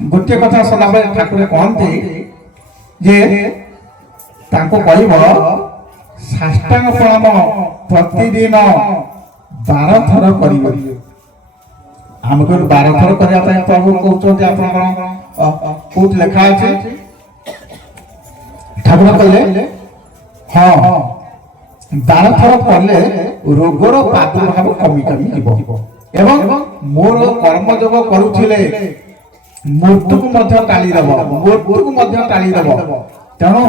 गोटे कथा सला ठाकुर कहते जे तांको कहब साष्टांग प्रणाम प्रतिदिन 12 थर करिवे। हमको 12 थर करने प्रभु कहते कोट लेखा अच्छे ठाकुर कहले हाँ 12 थर कले रोगर प्रादुर्भाव कमी कमी जीव एवं मोर कर्म जोग करुथिले मृत्यु को टाली दब मृत्यु को टाली दब। तेणु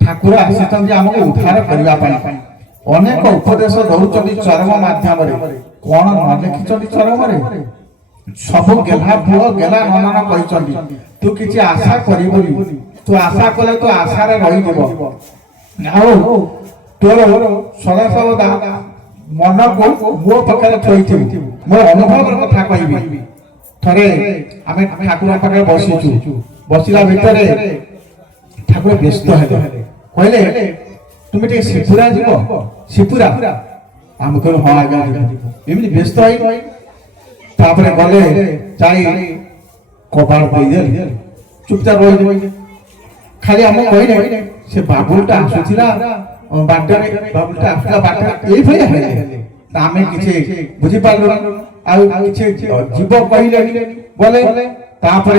ठाकुर आसी आमको उद्धार करने अनेक उपदेश दौरान चरम माध्यम कौन न लिखिं चरम सब गेला पुओ गेला ननन कहते तू किसी आशा कर तू आशा कले तो आशार रही तोर सदा सर्वदा मन को मो पाखे थी मो अनुभव कथा कहबी। थरे आम ठाकुर पाखे बसीचु बसला भितर ठाकुर व्यस्त है कहले तुम टे शिपुरा जीव शिपुरा आम कह हाँ आज्ञा एमती व्यस्त है गले जाई कपाल दे चुपचाप रही खाली आम कहले से बाबुलटा आसुला बाटर बाबुलटा आसला बाटर ये आम कि बुझीपार जीव कहले बोले पहड़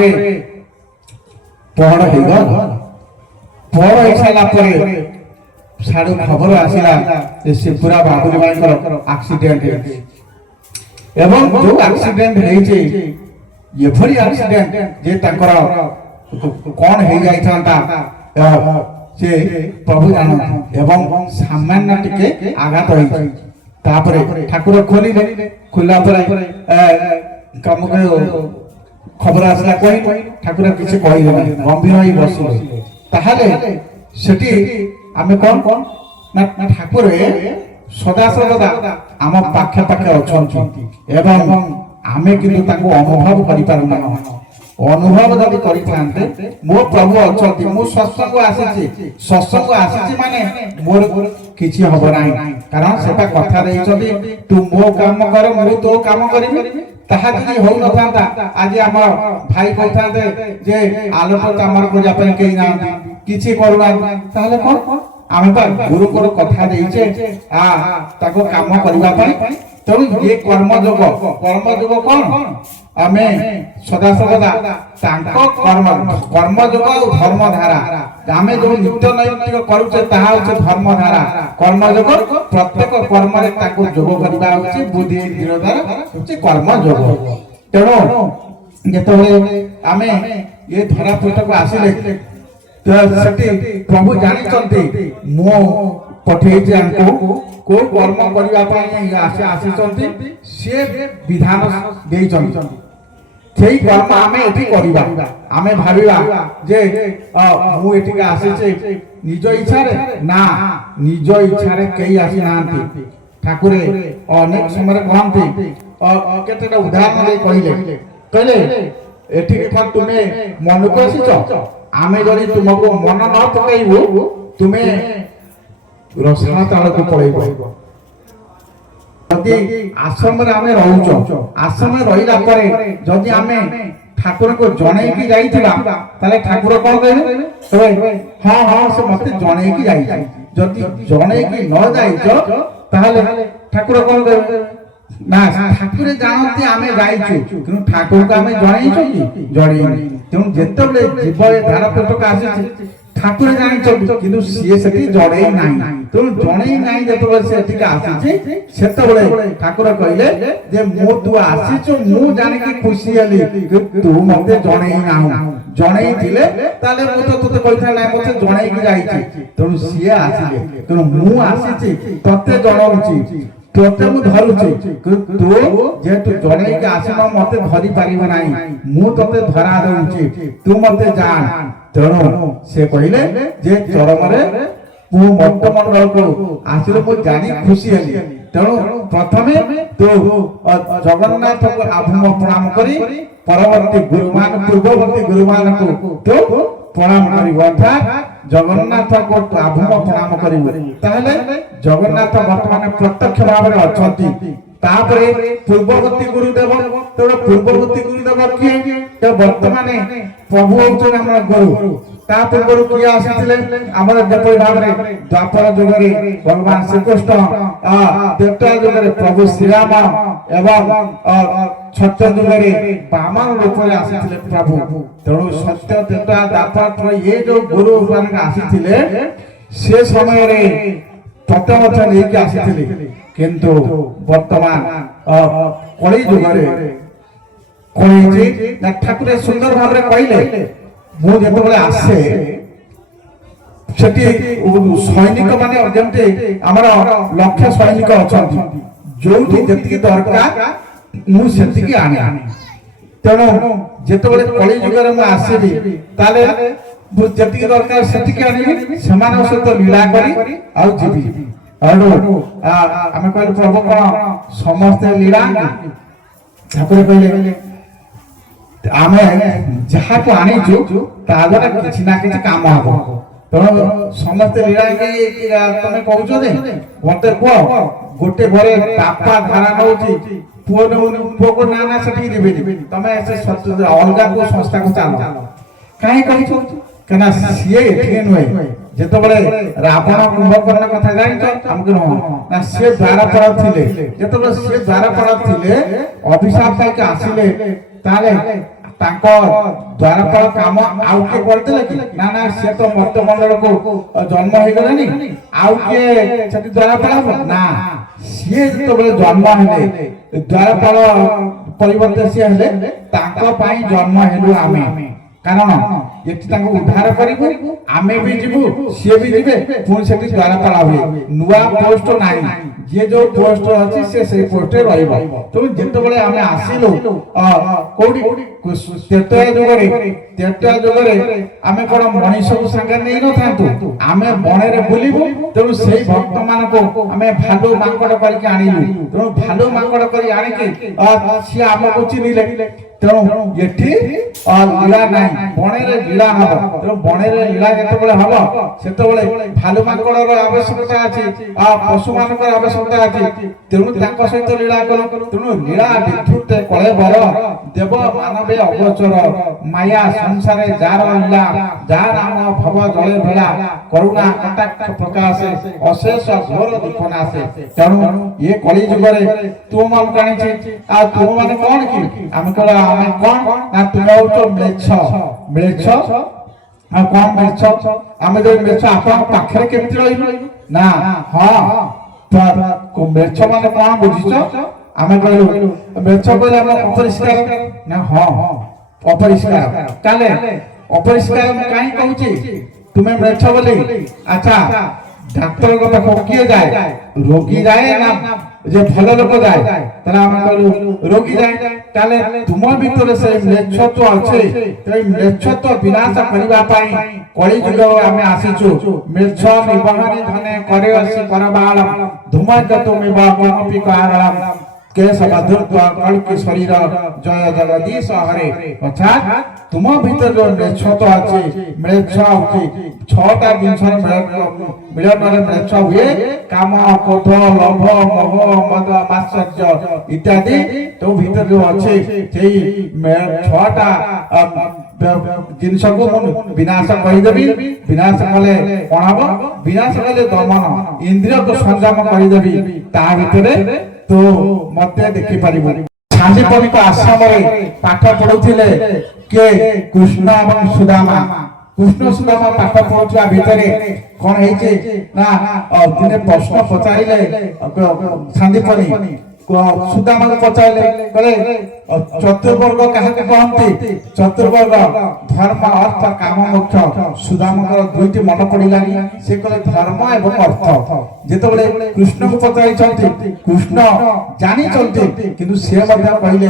हो पहड़ हो सारापर साड़ू खबर आसला से पूरा बाबुल भाई एक्सीडेंट एवं जो एक्सीडेंट एभरी एक्सीडेंट जे कौन हो जाता से प्रभु जान एवं सामान्य टिके आघात होई ठाकुर खोली खोला कम खबर आसला कही ठाकुर किसी कहले गंभीर हो बस ताहले सेठी आमे कौन कौन ना ठाकुर सदा सर्वदा आम पाखे पाखे अछंती एवं आमे किंतु ताको अनुभव करि पारुना अनुभव जदि करि थांते मो प्रभु अछंती मो सत्संग आसीछि सत्संग आसीछि माने मोर किछि हबो नाही कारण सेटा कथा देइछथि तू मो काम कर मो तो काम करिबि ताहा कि हो न थांता आज हम भाई कहथांते जे आलोक कामर को जापन केही ना किछि करूना ताहले कोन आम गुरु को कथा देइछे ताको काम करबा पई तेणु ये कर्मयोग कौन आमे सदा सर्वदा कर्मयोग और धर्मधारा आमे जो नित्य नैतिक करुचे ताहा होचे धर्मधारा कर्मयोग प्रत्येक कर्म रे ताको जोग करबा होचे बुद्धि धीर द्वारा होचे कर्मयोग। तेणु जेतबे आमे ये धरा पृष्ठ को आसिले प्रभु जानी मो पठे को कर्म करने सी विधान से कर्म आम ये आम भावा जे मुझे आसी निज इच्छा ना निज इच्छा कई आसी ना ठाकुर अनेक समय कहते केते उदाहरण कहले कहले तुम्हें मन को आसीच आमे जदि तुमको मन न पकईबू तुम्हें रसना ताल को पड़ेबो जदि आश्रम रे आमे रहउचो आश्रम रे रहिला परे जदि आमे ठाकुर को जणै की जाईथिबा ताले ठाकुर कोन कहबे हां हां से मते जणै की जाई जदि जणै की न जाईचो ताले ठाकुर कोन कहबे ना ठाकुर जानते आमे जाईछु किनु ठाकुर को आमे जणैछु की जणै तेणु जेतबले जीव धारा पेटक आसी ठाकुर जानी किंतु सी से जड़े ना तेणु जड़े ना जो से आसी से ठाकुर कहले जे मो तू आसीचु मु जानिक खुशी हली तू मते जड़े ना जड़े थिले ताले मु तो तते कहथा ना मते जड़े की जाईची तेणु सी आसीले तेणु मु आसीची तते जड़ौची तोते मु धरुची तू जेतु जड़े के आसीना मते धरि पारिबो नाही मु तते धरा दउची तू मते जान। तेणु से कहले जे चरम रे तू मत मंडल को आसिलो मु जानी खुशी हली तेणु प्रथमे तो जगन्नाथ को आभूम प्रणाम करी परवर्ती गुरुमान पूर्ववर्ती गुरुमान को तो प्रणाम करी अर्थात जगन्नाथ को आभूम प्रणाम करी ताहले जगन्नाथ वर्तमान प्रत्यक्ष भाव रे अछंती तापरे पूर्ववर्ती गुरुदेव ତେଣୁ ପୂର୍ବବର୍ତ୍ତୀ ଗୁରୁଦେବ କିଏ? ବର୍ତ୍ତମାନେ ପ୍ରଭୁ ହଉଛନ୍ତି ଆମର ଗୁରୁ। ତା ପୂର୍ବରୁ କିଏ ଆସିଥିଲେ? ଆମର ଯେପରି ଭାବରେ ଦ୍ୱାପର ଯୁଗରେ ଭଗବାନ ଶ୍ରୀକୃଷ୍ଣ, ତ୍ରେତୟା ଯୁଗରେ ପ୍ରଭୁ ଶ୍ରୀରାମ ଏବଂ ସତ୍ୟ ଯୁଗରେ ବାମନ ରୂପରେ ଆସିଥିଲେ ପ୍ରଭୁ। ତେଣୁ ସତ୍ୟ ତ୍ରେତୟା ଦ୍ୱାପର ଏ ଯୋଉ ଗୁରୁ ମାନେ ଆସିଥିଲେ ସେ ସମୟରେ ତତ୍ତ୍ୱ ମଧ୍ୟ ନେଇକି ଆସିଥିଲେ। କିନ୍ତୁ ବର୍ତ୍ତମାନ କଳି ଯୁଗରେ କଣ ହେଇଛି ନା ଠାକୁର ସୁନ୍ଦର ଭାବରେ କହିଲେ, ମୁଁ ଯେତେବେଳେ ଆସେ ସେଠି ସୈନିକ ମାନେ ଯେମିତି ଆମର ଲକ୍ଷ ସୈନିକ ଅଛନ୍ତି, ଯୋଉଠି ଯେତିକି ଦରକାର ମୁଁ ସେତିକି ଆଣେ। ତେଣୁ ଯେତେବେଳେ କଳି ଯୁଗରେ ମୁଁ ଆସିବି ତାହେଲେ ମୁଁ ଯେତିକି ଦରକାର ସେତିକି ଆଣିବି, ସେମାନଙ୍କ ସହିତ ଲୀଳା କରି ଆଉ ଯିବି। ଆମେ କହିଲୁ ପ୍ରଭୁ କଣ ସମସ୍ତେ ଲୀଳା? ଠାକୁର କହିଲେ ଆମେ ଯାହାକୁ ଆଣିଛୁ ତା ଦ୍ୱାରା କିଛି ନା କିଛି କାମ ହବ। ତେଣୁ ସମସ୍ତେ ଲୀଳା ତମେ କହୁଛ ଯେ ମତେ କୁହ, ଗୋଟେ ଘରେ ବାପା ଧାରା ନଉଛି, ପୁଅ ପୁଅକୁ ନା ନା ସେଠିକି ଯିବେନି, ତମେ ଅଲଗା କୋଉ ସଂସ୍ଥାକୁ ଚାଲ। କାହିଁ କହୁଛୁ? କାହିଁକିନା ସିଏ ଏଠିକି ନୁହେଁ। ଯେତେବେଳେ ରାବଣ କୁମ୍ଭକର୍ଣ୍ଣ କଥା ଜାଣିଛ? ଆମକୁ ନା ସିଏ ଦ୍ୱାରପାଳ ଥିଲେ। ଯେତେବେଳେ ସିଏ ଦ୍ୱାରପାଳ ଥିଲେ ଅଭିଶାପ ପାଇକି ଆସିଲେ, ତାହେଲେ ତାଙ୍କ ଦ୍ୱାରପାଳ କାମ ଆଉ କିଏ କରିଥିଲେ କି? ନା ନା ସିଏ ତ ମର୍ତ୍ତ୍ୟମଣ୍ଡଳକୁ ଜନ୍ମ ହେଇଗଲେଣି, ଆଉ କିଏ ସେଠି ଦ୍ୱାରପାଳ ହବ? ନା, ସିଏ ଯେତେବେଳେ ଜନ୍ମ ହେଲେ ଦ୍ୱାରପାଳ ପରିବର୍ତ୍ତେ ସିଏ ହେଲେ, ତାଙ୍କ ପାଇଁ ଜନ୍ମ ହେଲୁ ଆମେ। କାରଣ ଏଠି ତାଙ୍କୁ ଉଦ୍ଧାର କରିବୁ, ଆମେ ବି ଯିବୁ, ସିଏ ବି ଯିବେ, ପୁଣି ସେଠି ଦ୍ୱାରପାଳ ହୁଏ। ନୂଆ ପୋଷ୍ଟ ନାହିଁ, ଯିଏ ଯୋଉ ପୋଷ୍ଟ ଅଛି ସେ ସେଇ ପୋଷ୍ଟରେ ରହିବ। ତେଣୁ ଯେତେବେଳେ ଆମେ ଆସିଲୁ କୋଉଠି ତ୍ରେତୟା ଯୁଗରେ ଆମେ କଣ ମଣିଷକୁ ସାଙ୍ଗରେ ନେଇନଥାନ୍ତୁ, ଆମେ ବଣରେ ବୁଲିବୁ। ତେଣୁ ସେଇ ଭକ୍ତ ମାନଙ୍କୁ ଆମେ ଭାଲୁ ମାଙ୍କଡ କରିକି ଆଣିଲୁ। ତେଣୁ ଭାଲୁ ମାଙ୍କଡ କରି ଆଣିକି ସିଏ ଆମକୁ ଚିହ୍ନିଲେ। ତେଣୁ ଏଠି ଲୀଳା ନାହିଁ, ବଣରେ ଲୀଳା ହବ। ତେଣୁ ବଣରେ ଲୀଳା ଯେତେବେଳେ ହବ ସେତେବେଳେ ଭାଲୁ ମାଙ୍କଡର ଆବଶ୍ୟକତା ଅଛି, ପଶୁ ମାନଙ୍କର ଆବଶ୍ୟକତା ଅଛି। ତେଣୁ ତାଙ୍କ ସହିତ ଲୀଳା କରୁ। ତେଣୁ ଲୀଳା ବିଦ୍ୟୁତ କଳେବର ଦେବ ମାନବେ ଅଗୋଚର, ମାୟା ସଂସାରେ ଯାର ଲୀଳା, ଯାର ନାମ ଭବ ଜଳେ ଭେଳା, କରୁଣା କଟାକ୍ଷ ପ୍ରକାଶେ, ଅଶେଷ ଘୋର ଦୀପନାଶେ। ତେଣୁ ଏ କଳି ଯୁଗରେ ତୁମ ମାନଙ୍କୁ ଆଣିଛି। ଆଉ ତୁମ ମାନେ କଣ କି? ଆମେ କହିବା ଆମେ କଣ ନା ତୁମେ ହଉଛ ମ୍ଲେଚ୍ଛ। ଆଉ କଣ ମ୍ଲେଚ୍ଛ? ଆମେ ଯଦି ମ୍ଲେଚ୍ଛ ଆପଣଙ୍କ ପାଖରେ କେମିତି ରହିବୁ? ନା ମ୍ଲେଚ୍ଛ ମାନେ କଣ ବୁଝିଛ? ଆମେ କହିଲୁ ମ୍ଲେଚ୍ଛ କହିଲେ ଆମେ ଅପରିଷ୍କାର। ନା ଅପରିଷ୍କାର। ତାହେଲେ ଅପରିଷ୍କାର କାହିଁ କହୁଛି ତୁମେ ମ୍ଲେଚ୍ଛ ବୋଲି? ଆଚ୍ଛା, ଡାକ୍ତରଙ୍କ ପାଖକୁ କିଏ ଯାଏ? ରୋଗୀ ଯାଏ ନା যে ভালো লোক যায়? তাহলে আমরা বলু রোগী যায়। তাহলে তোমার ভিতরে সেই ম্লেচ্ছত্ব আছে, সেই ম্লেচ্ছত্ব বিনাশ করিবা পাই কলি যুগ আমি আসিছু। ম্লেচ্ছ নিবহনে ধনে করে আসি করবালম, ধূমযত মেব কিমপি কারণম, কেশ বাধুর্য কল্কি শরীর জয় জগদীশ হরে। অর্থাৎ তোমার ভিতরে যে ম্লেচ্ছত্ব আছে, ম্লেচ্ছ হচ্ছে ছটা জিনিসর মিলନରେ ম্লেচ্ছ ହୁଏ। কাম, ক্রোধ, লোভ, মোহ, মদ, মাৎসর্য ইত্যাদি তো ভিতরে যে আছে সেই ছটা জিনিসକୁ বিনাশ କରିଦେବି। বিনাশ কলে কোন হব? বিনাশ কলে দমন, ইন্দ্রিয়କୁ সংযম କରିଦେବି। ତା ଭିତରେ তো মতে দেখি পারিব। সান্দীপনিক আশ্রমରେ পাঠ পড়ুଥିଲେ কে? কৃষ্ণ এবং সুদামা। কৃষ্ণ সুদামা পাঠ পড়ুଥିବା ভিতরে কোন ହେଇଛି না দিনে প্রশ্ন পচাইলে সান্দীপনি সুদামাকে পচাইলে কলে চতুর্বর্গ কাহাকে কহନ୍ତି? চতুর্বর্গ ধর্ম, অর্থ, কাম, মোক্ষ। সুদামাଙ୍କର দুইটি মনে পড়িলানি। সে কলে ধর্ম এবং অর্থ। যেতବେଳେ কৃষ্ণକୁ পচাইଛନ୍ତି, কৃষ্ণ জানিଛନ୍ତି, কিন্তু সে ମଧ୍ୟ କହିଲେ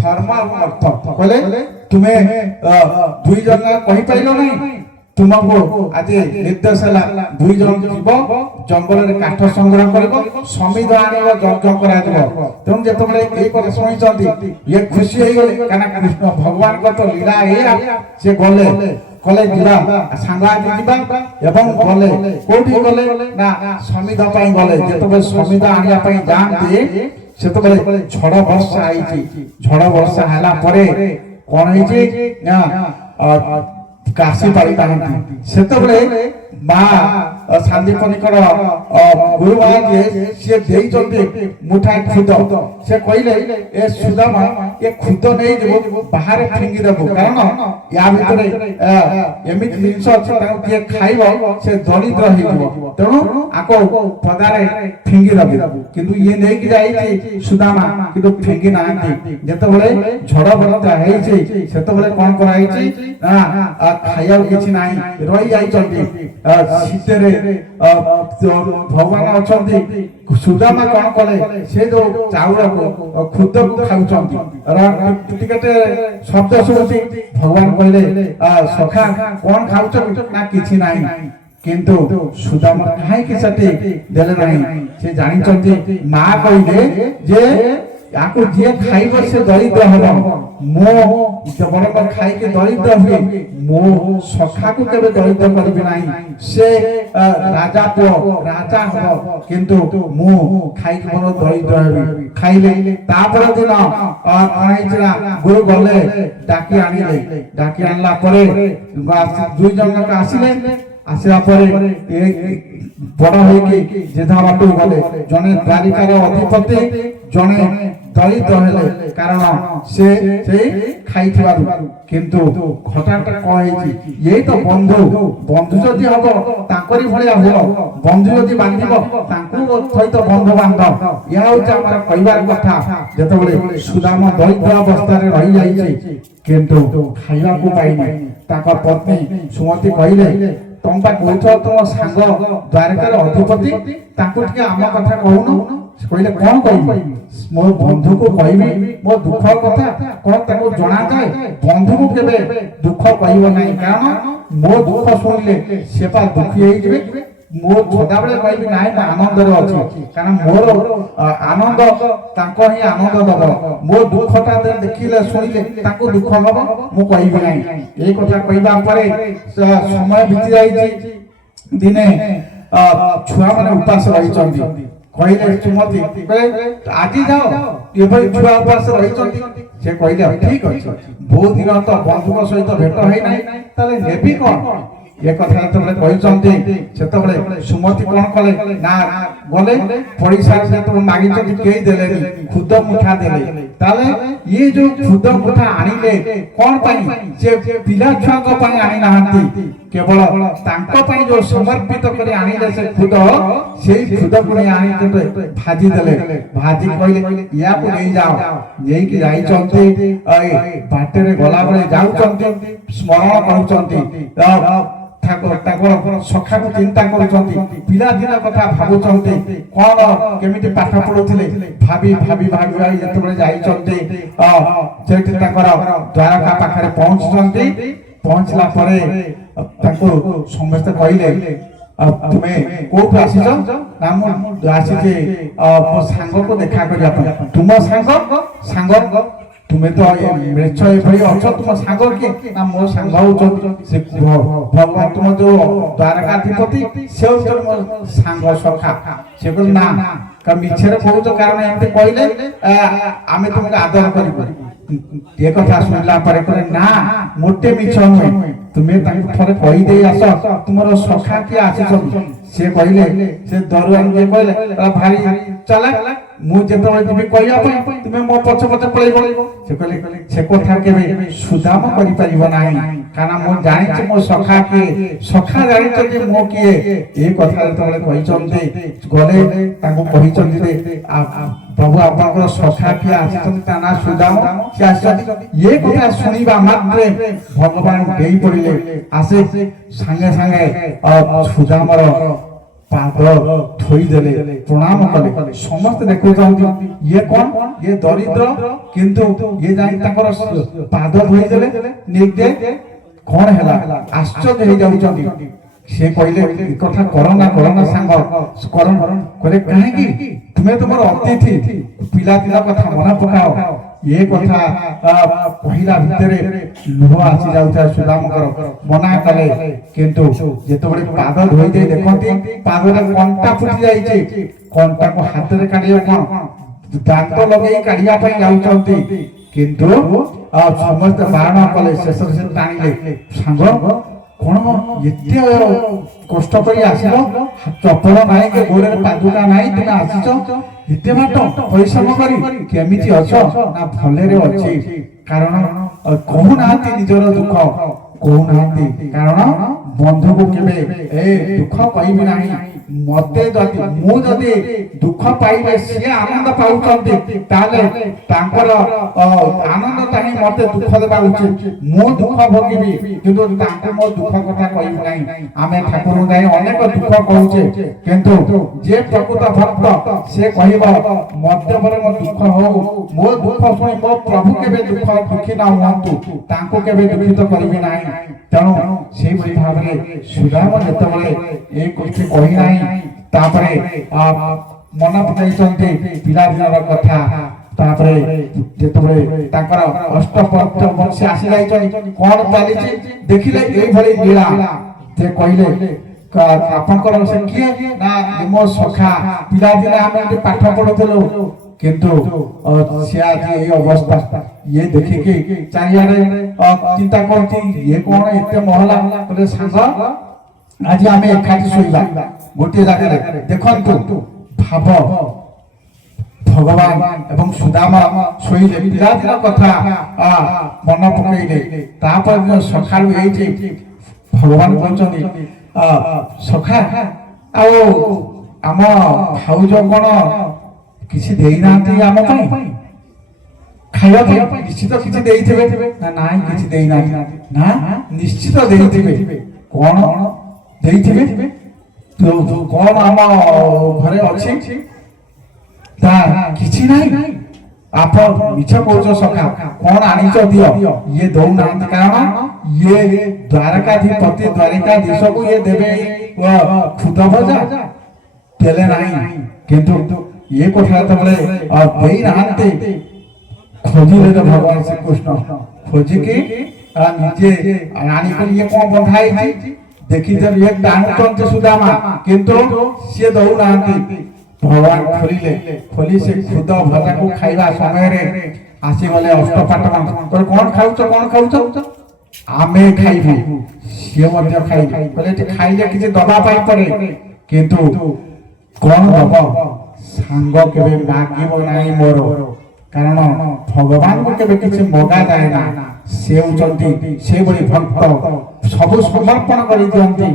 ধর্ম এবং অর্থ। কলে তুমি দুই জন কহিপাইল নাই, ତୁମକୁ ଆଜି ନିର୍ଦ୍ଦେଶ ହେଲା ଦୁଇ ଜଣ ଯିବ ଜଙ୍ଗଲରେ କାଠ ସଂଗ୍ରହ କରିବ, ସମିଧ ଆଣିବ, ଯଜ୍ଞ କରାଯିବ। ତେଣୁ ଯେତେବେଳେ ଏଇ କଥା ଶୁଣିଛନ୍ତି ଇଏ ଖୁସି ହେଇଗଲେ, କାହିଁକିନା କୃଷ୍ଣ ଭଗବାନଙ୍କ ତ ଲୀଳା ଏଇଆ। ସେ ଗଲେ କଲେ ଯିବା ସାଙ୍ଗ ଆଜି ଯିବା, ଏବଂ ଗଲେ କୋଉଠି ଗଲେ ନା ସମିଧ ପାଇଁ ଗଲେ। ଯେତେବେଳେ ସମିଧ ଆଣିବା ପାଇଁ ଯାଆନ୍ତି ସେତେବେଳେ ଝଡ଼ ବର୍ଷା ହେଇଛି। ଝଡ଼ ବର୍ଷା ହେଲା ପରେ କଣ ହେଇଛି ନା କାଶି ପାରିଥାନ୍ତି। ସେତେବେଳେ ମା ସାନ୍ଦୀପନିଙ୍କର ଗୁରୁମା ଯିଏ ସିଏ ଦେଇଛନ୍ତି ମୁଠାଏ ଖୁଦ। ସେ କହିଲେ ଏ ସୁଦାମା ଏ ଖୁଦ ନେଇଯିବ ବାହାରେ ଫିଙ୍ଗି ଦେବୁ, କାରଣ ୟା ଭିତରେ ଏମିତି ଜିନିଷ ଅଛି ତାକୁ ଯିଏ ଖାଇବ ସେ ଦରିଦ୍ର ହେଇଯିବ, ତେଣୁ ଆକୁ ପଦାରେ ଫିଙ୍ଗି ଦେବୁ। କିନ୍ତୁ ଇଏ ନେଇକି ଯାଇଛି ସୁଦାମା, କିନ୍ତୁ ଫିଙ୍ଗି ନାହାନ୍ତି। ଯେତେବେଳେ ଝଡ଼ ବର୍ଷା ହେଇଛି ସେତେବେଳେ କଣ କରାହେଇଛି ନା ଖାଇବାକୁ କିଛି ନାହିଁ, ରହି ଯାଇଛନ୍ତି ଶୀତରେ। ଭଗବାନ ଅଛନ୍ତି। ସୁଦାମା କଣ କଲେ ସେ ଯୋଉ ଚାଉଳକୁ ଖୁଦକୁ ଖାଉଛନ୍ତି, ଟିକେ ଶବ୍ଦ ଶୁଣୁଛି। ଭଗବାନ କହିଲେ ସଖା କଣ ଖାଉଛ ନା କିଛି ନାହିଁ। କିନ୍ତୁ ସୁଦାମା କାହିଁକି ସେଠି ଦେଲେ ନାହିଁ? ସେ ଜାଣିଛନ୍ତି ମା କହିଲେ ଯେ ୟାକୁ ଯିଏ ଖାଇବ ସେ ଦରିଦ୍ର ହବ, ମୁଁ ବରଂ ଖାଇକି ଦରିଦ୍ର ହୁଏ, ମୁଁ ସଖାକୁ କେବେ ଦରିଦ୍ର କରିବି ନାହିଁ। ସେ ରାଜା ପୁଅ ରାଜା ହବ, କିନ୍ତୁ ମୁଁ ଖାଇକି ମୋର ଦରିଦ୍ର ହେବି। ଖାଇଲେ ତାପର ଦିନ କଣ ହେଇଥିଲା, ଗୁରୁ ଗଲେ ଡାକି ଆଣିଲେ। ଡାକି ଆଣିଲା ପରେ ଦୁଇ ଜଣ ଯାକ ଆସିଲେ। ଆସିଲା ପରେ ବଡ ହେଇକି ଯେଝା ବାଟକୁ ଗଲେ। ଜଣେ ଦ୍ୱାରିକାର ଅଧିପତି, ଜଣେ ଦରିଦ୍ର ହେଲେ, କାରଣ ସେ ଖାଇଥିବାରୁ। କିନ୍ତୁ ଘଟଣାଟା କଣ ହେଇଛି, ଏଇ ତ ବନ୍ଧୁ। ବନ୍ଧୁ ଯଦି ହବ ତାଙ୍କରି ଭଳିଆ ହୁଅ, ବନ୍ଧୁ ଯଦି ବାନ୍ଧିବ ତାଙ୍କୁ ସହିତ ବନ୍ଧୁ ବାନ୍ଧ। ଏହା ହଉଛି ଆମର କହିବାର କଥା। ଯେତେବେଳେ ସୁଦାମ ଦରିଦ୍ର ଅବସ୍ଥାରେ ରହିଯାଇଛି କିନ୍ତୁ ଖାଇବାକୁ ପାଇନି, ତାଙ୍କ ପତ୍ନୀ ସୁମତି କହିଲେ ତମେ କହୁଛ ତମ ସାଙ୍ଗ ଦ୍ୱାରକାର ଅଧିପତି, ତାଙ୍କୁ ଟିକେ ଆମ କଥା କହୁନ। କହିଲେ କଣ କହିବି, ମୋ ବନ୍ଧୁକୁ କହିବି ମୋ ଦୁଃଖ କଥା କଣ ତାକୁ ଜଣାଯାଏ? ବନ୍ଧୁକୁ କେବେ ଦୁଃଖ କହିବ ନାହିଁ, କାରଣ ମୋ ଦୁଃଖ ଶୁଣିଲେ ସେ ପା ଦୁଃଖୀ ହେଇଯିବେ। ମୋ ସଦାବେଳେ କହିବି ନାହିଁ ମୁଁ ଆନନ୍ଦରେ ଅଛି, କାରଣ ମୋର ଆନନ୍ଦ ତାଙ୍କ ହିଁ ଆନନ୍ଦ ଦବ। ମୋ ଦୁଃଖଟା ଦେଖିଲେ ଶୁଣିଲେ ତାଙ୍କୁ ଦୁଃଖ ହବ, ମୁଁ କହିବି ନାହିଁ। ଏଇ କଥା କହିବା ପରେ ସମୟ ବିତି ଯାଇଛି। ଦିନେ ଛୁଆମାନେ ଉପାସ ରହିଛନ୍ତି। କହିଲେ ସୁମତି ଆଜି ଯାଅ, ଏଭଳି ଛୁଆ ଉପାସ ରହିଛନ୍ତି। ସେ କହିଲେ ଠିକ ଅଛି, ବହୁତ ଦିନ ତ ବନ୍ଧୁଙ୍କ ସହିତ ଭେଟ ହେଇନାହିଁ, ତାହେଲେ ନେବି କଣ? ଏ କଥା ଯେତେବେଳେ କହିଛନ୍ତି ସେତେବେଳେ ସୁମତି କଣ କଲେ ନା ଗଲେ ପଡିଶାରେ ଯେତେବେଳେ ମାଗିଛନ୍ତି କେହି ଦେଲେନି, ଖୁଦ ମୁଠା ଦେଲେ। ତାହେଲେ ଇଏ ଯୋଉ ଖୁଦ ମୁଠା ଆଣିଲେ କଣ ପାଇଁ? ସେ ପିଲା ଛୁଆଙ୍କ ପାଇଁ ଆଣି ନାହାନ୍ତି, କେବଳ ତାଙ୍କ ପାଇଁ ଯୋଉ ସମର୍ପିତ କରି ଆଣିଲେ ସେ ଖୁଦ, ସେଇ ଖୁଦକୁ ନେଇ ଆଣି ଭାଜି ଦେଲେ। ଭାଜି କହିଲେ ୟାକୁ ନେଇଯାଅ। ନେଇକି ଯାଇଛନ୍ତି, ବାଟରେ ଗଲାବେଳେ ଯାଉଛନ୍ତି, ସ୍ମରଣ କରୁଛନ୍ତି, ତାଙ୍କର ସଖାକୁ ଚିନ୍ତା କରୁଛନ୍ତି, ପିଲାଦିନ କଥା ଭାବୁଛନ୍ତି, କଣ କେମିତି ପାଠ ପଢୁଥିଲେ ଭାବି ଭାବି ଭାବି ଭାବି ଯେତେବେଳେ ଯାଇଛନ୍ତି ସେଠି ତାଙ୍କର ଦ୍ୱାରକା ପାଖରେ ପହଞ୍ଚୁଛନ୍ତି। ପହଞ୍ଚିଲା ପରେ ତାଙ୍କୁ ସମସ୍ତେ କହିଲେ ତୁମେ କୋଉଠୁ ଆସିଛ? ନା ମୁଁ ଆସିଛି ମୋ ସାଙ୍ଗକୁ ଦେଖା କରିବା ପାଇଁ। ତୁମ ସାଙ୍ଗ ତୁମେ ତ ମେଛ ଏଭଳି ଅଛ, ତୁମ ସାଙ୍ଗ କିଏ? ନା ମୋ ସାଙ୍ଗ ହଉଛନ୍ତି ସେ ଭଗବାନ, ତୁମ ଯୋଉ ଦ୍ୱାରକାଧିପତି ସେ ହଉଛନ୍ତି ମୋ ସାଙ୍ଗ ସଖା। ସେ କହିଲେ ନା ମିଛରେ କହୁଛ, କାରଣ ଏମିତି କହିଲେ ଆମେ ତୁମକୁ ଆଦର କରିବୁ। ଏ କଥା ଶୁଣିଲା ପରେ କହିଲେ ନା ମୋଟେ ମିଛ ନୁହେଁ, ତୁମେ ତାଙ୍କୁ ଥରେ କହିଦେଇ ଆସ ତୁମର ସଖା କିଏ ଆସିଛନ୍ତି। ସେ କହିଲେ, ସେ ଦରୁଆନ ଯିଏ କହିଲେ ଭାରି ଚାଲାକ, ମୁଁ ଯେତେବେଳେ ଯିବି କହିବା ପାଇଁ ତୁମେ ମୋ ପଛ ପଛ ପଳେଇବ। ସେ କହିଲେ ସେ କଥା କେବେ ସୁଦାମ କରିପାରିବ ନାହିଁ, କାରଣ ମୁଁ ଜାଣିଛି ମୋ ସଖା କିଏ, ସଖା ଜାଣିଛନ୍ତି ମୁଁ କିଏ। ଏ କଥା ଯେତେବେଳେ କହିଛନ୍ତି ଗଲେ ତାଙ୍କୁ କହିଛନ୍ତି ଯେ ପ୍ରଭୁ ଆପଣଙ୍କର ସଖା କିଏ ଆସିଛନ୍ତି, ତା ନା ସୁଦାମ, ସେ ଆସିଛନ୍ତି। ଏ କଥା ଶୁଣିବା ମାତ୍ରେ ଭଗବାନ ଡେଇଁ ପଡିଲେ, ଆସେ ସାଙ୍ଗେ ସାଙ୍ଗେ ସୁଦାମର ପାଦ ଧୋଇଦେଲେ, ପ୍ରଣାମ କଲେ। ସମସ୍ତେ ଦେଖୁଛନ୍ତି ଇଏ କଣ, ଇଏ ଦରିଦ୍ର, କିନ୍ତୁ ଇଏ ଯାଇ ତାଙ୍କର ପାଦ ଧୋଇଦେଲେ। ନିଜେ କଣ ହେଲା ଆଶ୍ଚର୍ଯ୍ୟ ହେଇଯାଉଛନ୍ତି। ସେ କହିଲେ ଏ କଥା କରନା କରନା ସାଙ୍ଗ, କହିଲେ କାହିଁକି? ତୁମେ ତୁମର ଅତିଥି, ପିଲାଦିନ କଥା ମନେ ପକାଅ। ଏ କଥା କହିଲା ଭିତରେ ଲୁହ ଆସି ଯାଉଥାଏ ସୁଦାମଙ୍କର। ମନା କଲେ, କିନ୍ତୁ ଯେତେବେଳେ ପାଦ ଧୋଇ ଦେଇ ଦେଖନ୍ତି ପାଦରେ କଣ୍ଟା ଫୁଟି ଯାଇଛି, କଣ୍ଟାକୁ ହାତରେ କାଢିବେ କଣ ଦାନ୍ତ ଲଗେଇ କାଢିବା ପାଇଁ ଯାଉଛନ୍ତି କିନ୍ତୁ ସମସ୍ତେ ବାରଣ କଲେ ଶେଷରେ ସେ ଟାଣିଲେ ସାଙ୍ଗ କଣ ଏତେ କଷ୍ଟ କରି ଆସିଲ ଚପଲ ନାହିଁ କି ଗୋଡରେ ପାଦୁକା ନାହିଁ ତୁମେ ଆସିଛ ଏତେ ବାଟ ପରିଶ୍ରମ କରି କେମିତି ଅଛ ନା ଭଲରେ ଅଛି କାରଣ କହୁନାହାନ୍ତି ନିଜର ଦୁଃଖ କହୁନାହାନ୍ତି କାରଣ ବନ୍ଧୁକୁ କେବେ ଏ ଦୁଃଖ କହିବି ନାହିଁ ମତେ ଯଦି ଦୁଃଖ ପାଇଲେ ସିଏ ଆନନ୍ଦ ପାଉଛନ୍ତି ତାହେଲେ ତାଙ୍କର ଆନନ୍ଦଟା ହିଁ ମତେ ଦୁଃଖ ଦେବା ଉଚିତ ମୁଁ ଦୁଃଖ ଭୋଗିବି କିନ୍ତୁ ତାଙ୍କୁ ମୋ ଦୁଃଖ କଥା କହିବି ନାହିଁ ଆମେ ଠାକୁରଙ୍କୁ ଯାଇ ଅନେକ ଦୁଃଖ କହୁଛେ କିନ୍ତୁ ଯେ ପ୍ରକୃତ ଭକ୍ତ ସେ କହିବ ମତେ ପରେ ମୋ ଦୁଃଖ ହଉ ମୋ ଦୁଃଖ ଶୁଣି ମୋ ପ୍ରଭୁ କେବେ ଦୁଃଖୀ ନ ହୁଅନ୍ତୁ ତାଙ୍କୁ କେବେ ଦୁଃଖିତ କରିବି ନାହିଁ ତେଣୁ ସେଇଭଳି ଭାବରେ ସୁଦାମ ଯେତେବେଳେ ଏ କିଛି କହି ନାହିଁ ତାପରେ ମନେ ପକାଇଛନ୍ତି ପିଲାଦିନର କଥା ତାପରେ ଯେତେବେଳେ ତାଙ୍କର ଅଷ୍ଟପଞ୍ଚ ବର୍ଷ ଆସି ଯାଇଛନ୍ତି କଣ ଚାଲିଛି ଦେଖିଲେ ଏଇଭଳି ଲୀଳା ଯେ କହିଲେ ଆପଣଙ୍କର ସେ କିଏ ନା ମୋ ସଖା ପିଲାଦିନେ ଆମେ ଏଠି ପାଠ ପଢୁଥିଲୁ କିନ୍ତୁ ସେ ଆଜି ଏଇ ଅବସ୍ଥା ଇଏ ଦେଖିକି ଚାରିଆଡେ ଚିନ୍ତା କରୁଛି ଇଏ କଣ ଏତେ ମହଲା କହିଲେ ସାଙ୍ଗ ଆଜି ଆମେ ଏକାଠି ଶୋଇବା ଗୋଟିଏ ଜାଗାରେ ଦେଖନ୍ତୁ ଭାବ ଭଗବାନ ଏବଂ ସୁଦାମ ଶୋଇଲେ ପିଲାଦିନ କଥା ମନେ ପକେଇଲେ ତାପରେ ସକାଳୁ ହେଇଛି ଭଗବାନ କହୁଛନ୍ତି ସଖା ଆଉ ଆମ ଭାଉଜ କଣ କିଛି ଦେଇନାହାନ୍ତି ଆମ ପାଇଁ ଖାଇବା ପାଇଁ ନିଶ୍ଚିତ କିଛି ଦେଇଥିବେ ନା ନାଇଁ କିଛି ଦେଇନାହାନ୍ତି ନା ନିଶ୍ଚିତ ଦେଇଥିବେ କଣ ଦେଇଥିବେ କଣ ଆମ ଘରେ ଅଛି ତା କିଛି ନାହିଁ ଆପଣ ମିଛ କହୁଛ ସଖା କଣ ଆଣିଛ ଦିଅ ଇଏ ଦଉନାହାନ୍ତି କାରଣ ଇଏ ଦ୍ୱାରକାଧିପତି ଦ୍ୱାରିକାଧୀଶକୁ ଇଏ ଦେବେ ଖୁଦ ଭଜା ଦେଲେ ନାହିଁ କିନ୍ତୁ ଇଏ କଥା ଯେତେବେଳେ ଦେଇନାହାନ୍ତି ଖୋଜିଲେ ତ ଭଗବାନ ଶ୍ରୀକୃଷ୍ଣ ଖୋଜିକି ନିଜେ ଆଣିକରି ଇଏ କଣ ବନ୍ଧା ହେଇଛି ଦେଖିଲେ ଇଏ ଟାଣୁଛନ୍ତି ସୁଦାମା କିନ୍ତୁ ସିଏ ଦଉନାହାନ୍ତି ଭଗବାନ ଖୋଲି ସେ ଖୁଦ ଭଜାକୁ ଖାଇବା ସମୟରେ ଆସିଗଲେ ଅଷ୍ଟପାଟ କଣ ଖାଉଛ ଆମେ ଖାଇବୁ ସିଏ ମଧ୍ୟ ଖାଇବେ କହିଲେ ଏଠି ଖାଇଲେ କିଛି ଦବା ପାଇଁ ପଡେ କିନ୍ତୁ କଣ ଦବ ସାଙ୍ଗ କେବେ ମାଗିବ ନାହିଁ ମୋର କାରଣ ଭଗବାନଙ୍କୁ କେବେ କିଛି ମଗାଯାଏ ନା ସେ ହେଉଛନ୍ତି ସେଭଳି ଭକ୍ତ ସବୁ ସମର୍ପଣ କରିଦିଅନ୍ତି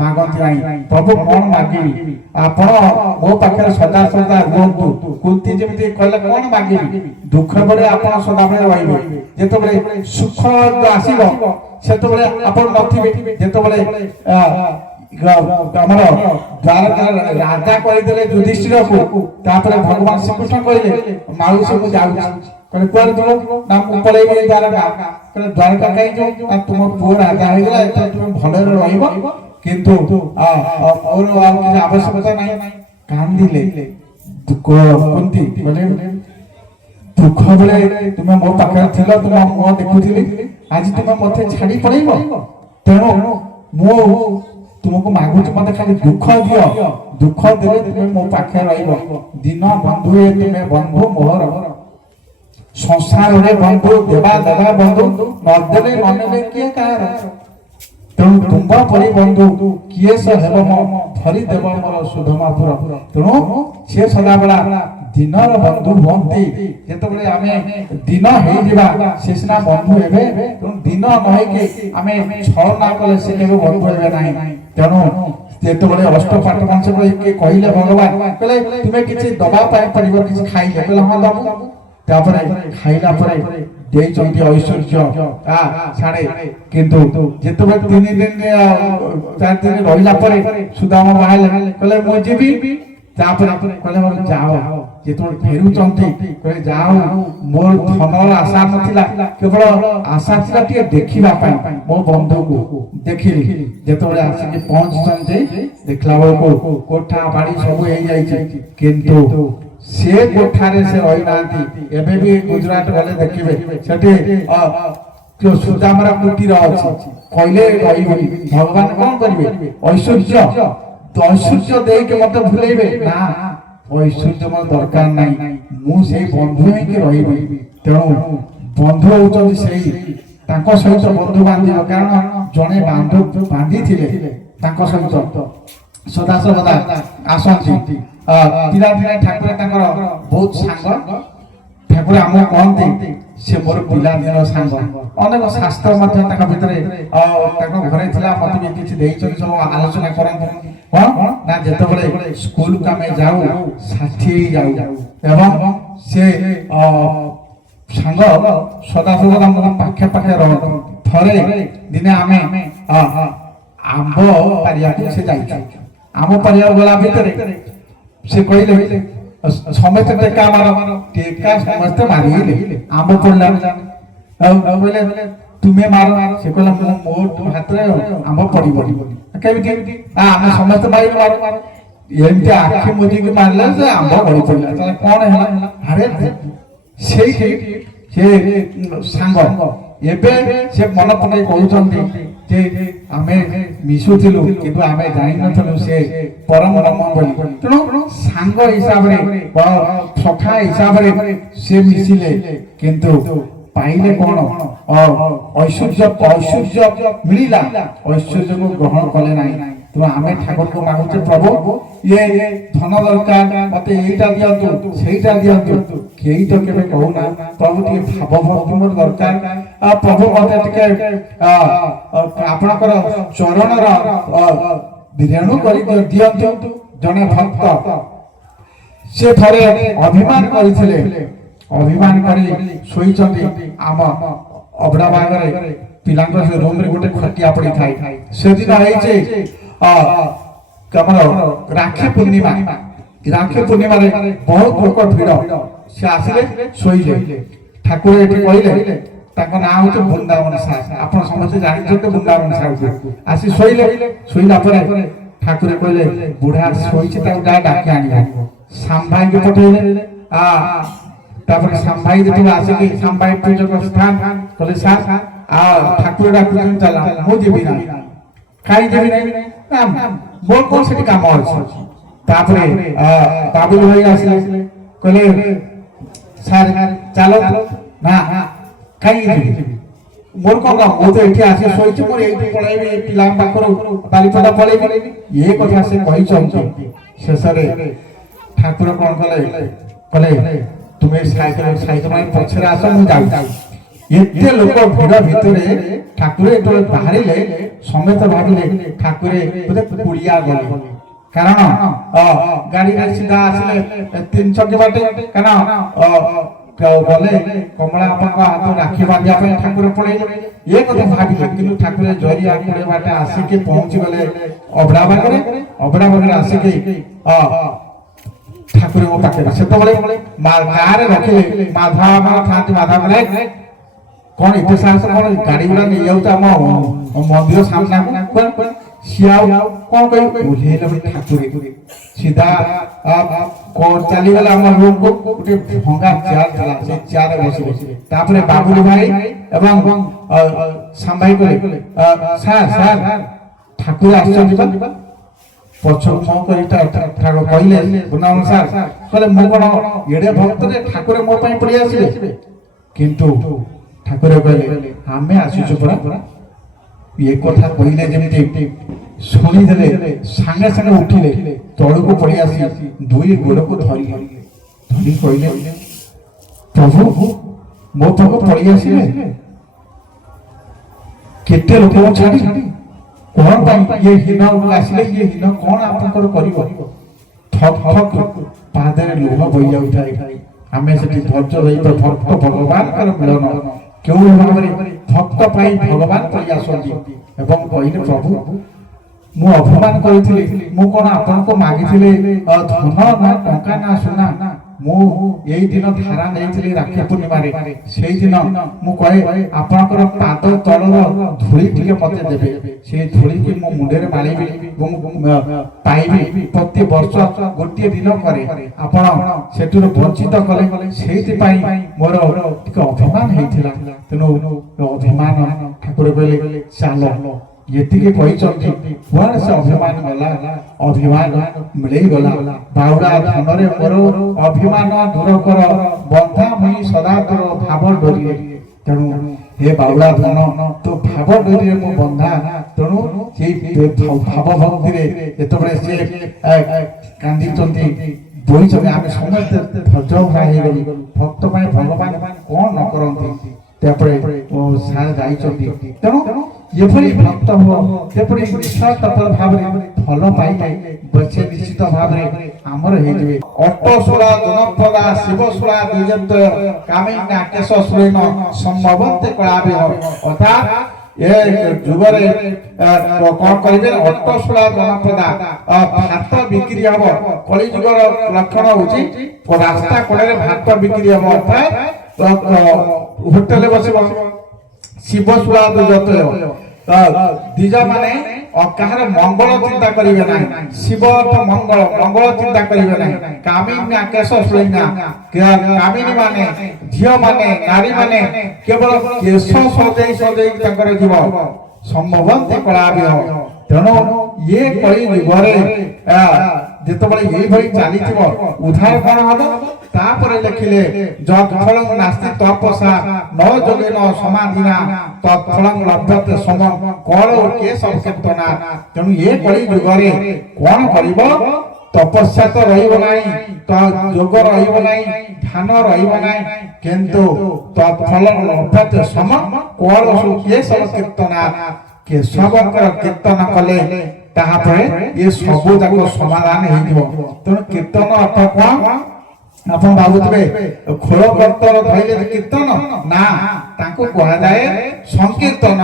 ମାଗନ୍ତି ନାହିଁ ପ୍ରଭୁ କଣ ମାଗିବି ଆପଣ ମୋ ପାଖରେ ସଦା ରୁହନ୍ତୁ କୁନ୍ତି ଯେମିତି କହିଲେ କଣ ମାଗିବି ଦୁଃଖ ବେଳେ ଆପଣ ସଦାବେଳେ ରହିବେ ଯେତେବେଳେ ସୁଖ ଆସିବ ସେତେବେଳେ ଆପଣ ନଥିବେ ଯେତେବେଳେ ଆମର ରାଜା କହିଦେଲେ ଯୁଧିଷ୍ଠିରକୁ ତାପରେ ଭଗବାନ ଶ୍ରୀକୃଷ୍ଣ କହିଲେ ମାଉସୀକୁ ଯାଉଛି କହିଲେ କୁଆଡେ ଯିବ ନା ମୁଁ ପଳେଇବି ଦ୍ୱାରକା କହିଲେ ଦ୍ୱାରକା କାହିଁ ଯାଉଛୁ ନା ତୁମ ପୁଅ ରାଜା ହେଇଗଲା ଏଥର ତୁମେ ଭଲରେ ରହିବ କିନ୍ତୁ ମୋର ଆଉ କିଛି ଆବଶ୍ୟକତା ନାହିଁ କାନ୍ଦିଲେ କୁନ୍ତି କହିଲେ ଦୁଃଖ ବେଳେ ତୁମେ ମୋ ପାଖରେ ଥିଲ ତୁମ ମୁହଁ ଦେଖୁଥିଲି ଆଜି ତୁମେ ମତେ ଛାଡି ପଳେଇବ ତେଣୁ ମୁଁ ତୁମକୁ ମାଗୁଛି ମତେ ଖାଲି ଦୁଃଖ ଦିଅ ଦୁଃଖ ଦେଲେ ତୁମେ ମୋ ପାଖରେ ରହିବ ଦିନ ବନ୍ଧୁ ତୁମେ ବନ୍ଧୁ ମୋହର ସଂସାରରେ ବନ୍ଧୁ ଦେବା ବନ୍ଧୁ ନଦେଲେ ନନେଲେ କିଏ କାହାର ତେଣୁ ତୁମ୍ଭ ପରି ବନ୍ଧୁ କିଏ ସେ ହେବ ମୋ ଧରି ଦେବ ମୋର ସୁଧମାପୁର ତେଣୁ ସିଏ ସଦାବେଳା ଦିନର ବନ୍ଧୁ ହୁଅନ୍ତି ଯେତେବେଳେ ଆମେ ଦିନ ହେଇଯିବା ସେ ସିନା ବନ୍ଧୁ ହେବେ ତେଣୁ ଦିନ ନ ହେଇକି ଆମେ ଛଳନା କଲେ ସେ କେବେ ବନ୍ଧୁ ହେବେ ନାହିଁ ତେଣୁ ଯେତେବେଳେ ଅଷ୍ଟପାଟ ମାଂସ କହିଲେ ଭଗବାନ କହିଲେ ତୁମେ କିଛି ଦବା ପାଇଁ ପାରିବ କିଛି ଖାଇଲେ କହିଲେ ହଁ ଦବୁ ତାପରେ ଖାଇଲା ପରେ ଦେଇଛନ୍ତି ଐଶ୍ୱର୍ଯ୍ୟ ଛାଡେ କିନ୍ତୁ ଯେତେବେଳେ 3 ଦିନ 4 ଦିନ ରହିଲା ପରେ ସୁଦାମ ବାହାରିଲେ କହିଲେ ମୁଁ ଯିବି ତାପରେ କହିଲେ ଯାଅ ଯେତେବେଳେ ଫେରୁଛନ୍ତି କହିଲେ ଯାଅ ମୋର ଧନର ଆଶା ନଥିଲା କେବଳ ଆଶା ଥିଲା ଟିକେ ଦେଖିବା ପାଇଁ ମୋ ବନ୍ଧୁକୁ ଦେଖିଲି ଯେତେବେଳେ ଆସିକି ପହଞ୍ଚିଛନ୍ତି ଦେଖିଲା ବେଳକୁ କୋଠା ବାଡି ସବୁ ହେଇଯାଇଛି କିନ୍ତୁ ସେ କୋଠାରେ ସେ ରହିନାହାନ୍ତି ଏବେ ବି ଗୁଜରାଟ ଗଲେ ଦେଖିବେ ସେଠି ସୁଦାମର କୁଟୀର ଅଛି କହିଲେ ରହିବି ଭଗବାନ କଣ କରିବେ ଐଶ୍ୱର୍ଯ୍ୟ ଦେଇକି ମତେ ଭୁଲେଇବେ ନା ଐଶ୍ୱର୍ଯ୍ୟ ମୋର ଦରକାର ନାହିଁ, ମୁଁ ସେଇ ବନ୍ଧୁ ହେଇକି ରହିବି। ତେଣୁ ବନ୍ଧୁ ହଉଛନ୍ତି ସେଇ ତାଙ୍କ ସହିତ ବନ୍ଧୁ ବାନ୍ଧିବ, କାରଣ ଜଣେ ବାନ୍ଧିଥିଲେ ତାଙ୍କ ସହିତ ସଦାସର୍ବଦା ଆସନ୍ତି। ପିଲାଦିନେ ଠାକୁର ତାଙ୍କର ବହୁତ ସାଙ୍ଗ, ଠାକୁର ଆମକୁ କହନ୍ତି ସେ ମୋର ପିଲାଦିନର ସାଙ୍ଗ। ଅନେକ ଶାସ୍ତ୍ର ମଧ୍ୟ ତାଙ୍କ ଭିତରେ ତାଙ୍କ ଘରେ ଥିଲା, ମତେ ବି କିଛି ଦେଇଛନ୍ତି, ସବୁ ଆଲୋଚନା କରନ୍ତି। କଣ ନା ଯେତେବେଳେ ସ୍କୁଲକୁ ଆମେ ଯାଉ ସାଥି ଯାଉ ଏବଂ ସେ ସାଙ୍ଗ ସଦାସର୍ବଦା ମୋ ପାଖେ ପାଖେ ରହନ୍ତି। ଥରେ ଦିନେ ଆମେ ଆମ୍ବ ପାରିବାକୁ ସେ ଯାଇଛୁ। ଆମ୍ବ ପାରିବାକୁ ଗଲା ଭିତରେ ସେ କହିଲେ ସମସ୍ତେ ଟେକା ମାର, ଟେକା ସମସ୍ତେ ମାରିଲେ, ଆମ୍ବ ପଡିଲା। କହିଲେ ତୁମେ ମାର, ସେ କହିଲା ମୋ ହାତରେ ଆମ୍ବ ପଡିବନି। କେମିତି? ଆମେ ସମସ୍ତେ ମାରିଲୁ, ମାର। ଏମିତି ଆଖି ମୁଜିକି ମାରିଲେ ସେ ଆମ୍ବ ଗଳି ପଡିଲା। ତାହେଲେ କଣ ହେଲା? ଆରେ ସେଇଠି ସେ ସାଙ୍ଗ ଏବେ ସେ ମନ ପକେଇ କହୁଛନ୍ତି ଯେ ଆମେ ମିଶୁଥିଲୁ କିନ୍ତୁ ଆମେ ଜାଣିନଥିଲୁ ସେ ପରମ ରମ ବୋଲି। ତେଣୁ ସାଙ୍ଗ ହିସାବରେ ସଖା ହିସାବରେ ସେ ମିଶିଲେ, କିନ୍ତୁ ପାଇଲେ କଣ? ଐଶ୍ୱର୍ଯ୍ୟ ମିଳିଲା, ଐଶ୍ୱର୍ଯ୍ୟକୁ ଗ୍ରହଣ କଲେ ନାହିଁ। ତେଣୁ ଆମେ ଠାକୁରଙ୍କୁ ମାଗୁଛେ, ପ୍ରଭୁ ଇଏ ଧନ ଦରକାର, ମତେ ଏଇଟା ଦିଅନ୍ତୁ ସେଇଟା ଦିଅନ୍ତୁ। କେହି ତ କେବେ କହୁନା ପ୍ରଭୁ ଟିକେ ଭାବଭକ୍ତି ମୋର ଦରକାର, ପ୍ରଭୁ ମତେ ଟିକେ ଆପଣଙ୍କର ଚରଣର ରେଣୁ କରି ଦିଅନ୍ତୁ। ଜଣେ ଭକ୍ତ ସେ ଥରେ ଅଭିମାନ କରିଥିଲେ, ଅଭିମାନ କରି ଶୋଇଛନ୍ତି। ଆମ ଅବଢା ବାହାଘରେ ପିଲାଙ୍କ ରୁମରେ ଗୋଟେ ଖଟିଆ ପଡିଥାଏ। ସେଦିନ ହେଇଛି ଆମର ରାକ୍ଷୀ ପୂର୍ଣ୍ଣିମା। ରାକ୍ଷୀ ପୂର୍ଣ୍ଣିମାରେ ବହୁତ ଲୋକ ଭିଡ଼। ସେ ଆସିଲେ, ଶୋଇଲେ। ଠାକୁର ଏଠି କହିଲେ ତାଙ୍କ ନାଁ ହଉଛି ବୃନ୍ଦାବନ ସାହୁ। ଆପଣ ସମସ୍ତେ ଜାଣିଛନ୍ତି ବୃନ୍ଦାବନ ସାହୁ। ଆସି ଶୋଇଲେ। ଶୋଇଲା ପରେ ଠାକୁର କହିଲେ ବୁଢା ଶୋଇଛି, ତାକୁ ଯାହା ଡାକି ଆଣିବ। ସାମ୍ଭାଇକି ପଠେଇଲେ। ତାପରେ ସାମ୍ଭାଇ ଯେତେବେଳେ ଆସିକି ସାମ୍ଭାଇ ପୂଜକ ସ୍ଥାନ କହିଲେ ସାର୍ ଠାକୁର ଡାକୁଛନ୍ତି, ଚାଲ। ମୁଁ ଯିବି ନାହିଁ। କାହିଁ ଯିବି ନାହିଁ? ମୋର କଣ ସେଠି କାମ ଅଛି? ତାପରେ ବାବୁଲ ଭାଇ ଆସିଲେ, କହିଲେ ସାର୍ ଚାଲ। ନା କାହିଁକି ଯିବି? ମୋର କଣ କାମ? ମୁଁ ତ ଏଠି ଆସି ଶୋଇଛି, ମୋର ଏଇଠି ପଳେଇବି, ପିଲାଙ୍କ ପାଖରୁ ବାରିପଦା ପଳେଇବି। ଏ କଥା ସେ କହିଛନ୍ତି। ଶେଷରେ ଠାକୁର କଣ କଲେ? କହିଲେ ତୁମେ ସାଇକେଲ ପଛରେ ଆସ, ମୁଁ ଯାଉଛି। ଏତେ ଲୋକ ଭିଡ଼ ଭିତରେ ଠାକୁର ଯେତେବେଳେ ବାହାରିଲେ, ସମସ୍ତେ ଭାବିଲେ ଠାକୁର ବୋଧେ କୁଡ଼ିଆ ଗଲେ। କାରଣ ଗାଡିରେ ସିଧା ଆସିଲେ 3 ଛକି ବାଟେ, କାରଣ ଗଲେ କମଳା ବାପାଙ୍କ ହାତ ରାକ୍ଷୀ ବାନ୍ଧିବା ପାଇଁ ଠାକୁର ପଳେଇଲେ। ଏ କଥା ଭାବିଲେ, କିନ୍ତୁ ଠାକୁର ଜରିଆ 20 ବାଟେ ଆସିକି ପହଞ୍ଚି ଗଲେ ଅବଢା ବାଗରେ। ଅବଢା ବାଗରେ ଆସିକି ଠାକୁରଙ୍କ ପାଖରେ ସେତେବେଳେ ଗାଁରେ ରଖିଲେ ମାଧବ ଥାନ୍ତି। ମାଧବ କଣ ଏତେ ସାହସ, କଣ ଗାଡି ଗୁଡା ନେଇଯାଉଛି ଆମ ମନ୍ଦିର ସାମ୍ନାକୁ? ସିଏ ଆଉ କଣ କହିବେ? ଓହ୍ଲେଇଲେ ଠାକୁର ସିଧା ଚାଲିଗଲେ ଆମ ରୁମକୁ। ଗୋଟେ ଭଙ୍ଗା ଚେୟାର ଥିଲା, ସେ ଚେୟାରରେ ବସିଲେ। ତାପରେ ବାବୁଲି ଭାଇ ଏବଂ ସାମ୍ଭାଇ କହିଲେ ସାର୍ ଠାକୁର ଆସିଛନ୍ତି ବା। ପଛକୁ ମୁହଁ କରି ଠାକୁର କହିଲେ ବୃନ୍ଦାବନ ସାର୍ କହିଲେ ମୁଁ କଣ ଏଡେ ଭକ୍ତରେ ଠାକୁର ମୋ ପାଇଁ ପଡି ଆସିବେ? କିନ୍ତୁ ଠାକୁର କହିଲେ ଆମେ ଆସିଛୁ ପରା। ଏ କଥା କହିଲେ ଯେମିତି ଶୁଣିଦେଲେ, ସାଙ୍ଗେ ସାଙ୍ଗେ ଉଠିଲେ, ତଳକୁ ପଳେଇ ଆସି 2 ଗୋଡକୁ ଧରିଲେ। ଧରି କହିଲେ ପ୍ରଭୁ ମୋ ପାଖକୁ ପଳେଇ ଆସିଲେ, କେତେ ଲୋକଙ୍କୁ ଛାଡି କଣ ପାଇଁ? ଇଏ ହୀନ ଆସିଲେ, ଇଏ ହୀନ କଣ ଆପଣଙ୍କର କରିବ? ଥକ୍ ଥକ୍ ପାଦରେ ଲୁହ ବହି ଯାଉଥାଏ। ଆମେ ସେଠି ଧୈର୍ଯ୍ୟ ରହିତ ଭକ୍ତ ଭଗବାନଙ୍କର ମିଳନ କେଉଁ ଭାବରେ ଭକ୍ତ ପାଇଁ ଭଗବାନ ପଳେଇ ଆସନ୍ତି ଏବଂ କହିଲେ ପ୍ରଭୁ ମୁଁ ଅପମାନ କରିଥିଲି। ମୁଁ କଣ ଆପଣଙ୍କୁ ମାଗିଥିଲି ଧନ ନା ଟଙ୍କା ନା ସୁନା? ମୁଁ ଏଇ ଦିନ ଧାରା ନେଇଥିଲି ରାକ୍ଷୀ ପୂର୍ଣ୍ଣିମାରେ। ସେଇଦିନ ମୁଁ କହେ ଆପଣଙ୍କର ପାଦ ତଳର ଧୂଳି ଟିକେ ମତେ ଦେବେ, ସେଇ ଧୂଳିକି ମୋ ମୁଣ୍ଡରେ ମାଳିବି ଏବଂ ପାଇବି। ପ୍ରତି ବର୍ଷ ଗୋଟିଏ ଦିନ ପରେ ଆପଣ ସେଠୁରୁ ବଞ୍ଚିତ କଲେ, ସେଇଥିପାଇଁ ମୋର ଟିକେ ଅଭିମାନ ହେଇଥିଲା। ତେଣୁ ଅଭିମାନ ଠାକୁର କହିଲେ ଚାଲ ଏତିକି କହିଛନ୍ତି କୁଆଡେ ସେ ଅଭିମାନ ଗଲା ଅଭିମାନ ମିଳେଇ ଗଲା ବାହୁଡ଼ା ଧନରେ ମୋର ଅଭିମାନ ଦୂର କର ବନ୍ଧା ମୁଇଁ ସଦା ତୋର ଭାବ ଡୋରିରେ ତେଣୁ हे बाउला धन तो भाव डोरी मो बंधा तेणु भाव भक्ति जेतबे से कांदी बोई आम समस्त धैर्य भरा हो भक्त भगवान कौन न करती सार जाइछन्ति तेणु जेपरि भक्त हो जेपरि निस्वार्थ भाव फल पाइले बचे निश्चित भाव आमर हेजिबे अट्टसुरा जनपदा शिवसुरा दुजंत कामिन्या केश सुरेन संभवन्ते कलाबे अर्थात ए जुगरे कौन करिबे अट्टसुरा जनपदा भात बिक्री हबो कली जुगर लक्षण होची रास्ता कोडे भात बिक्री हबो अर्थात होटल बसे शिवसुरा दुजंत दिज माने कहार मंगल चिंता करिवे ना शिव मंगल मंगल चिंता करिवे ना कामिन्या केश सुलेना कामिनी माने झियो माने नारी माने केवल केश सजै सजै तकर जीव संभवन्ते कलाबिह तेणु ये कई जुगरे जेतबळे एई भई चालिथिबो उद्धार कोन हबो तापरे लिखिले जत्फलं नास्ति तपसा न जोगेन समाधिना तत्फलं लभ्यते सम कल के सब कीर्तना तेणु ये कई जुगरे कोन करिवो तपस्या तो रहिबो नाही तो जोग रहिबो नाही ध्यान रहिबो नाही किंतु तत्फलं लभ्यते सम कल के सब कीर्तना के सबकर कीर्तन कले ताहापरे ये सबु जाको समाधान हेजिवो तेणु कीर्तन अर्थ कोन आपण भाबुतबे खोल कर्तर धैले कीर्तन ना ताको कहा जाए संकीर्तन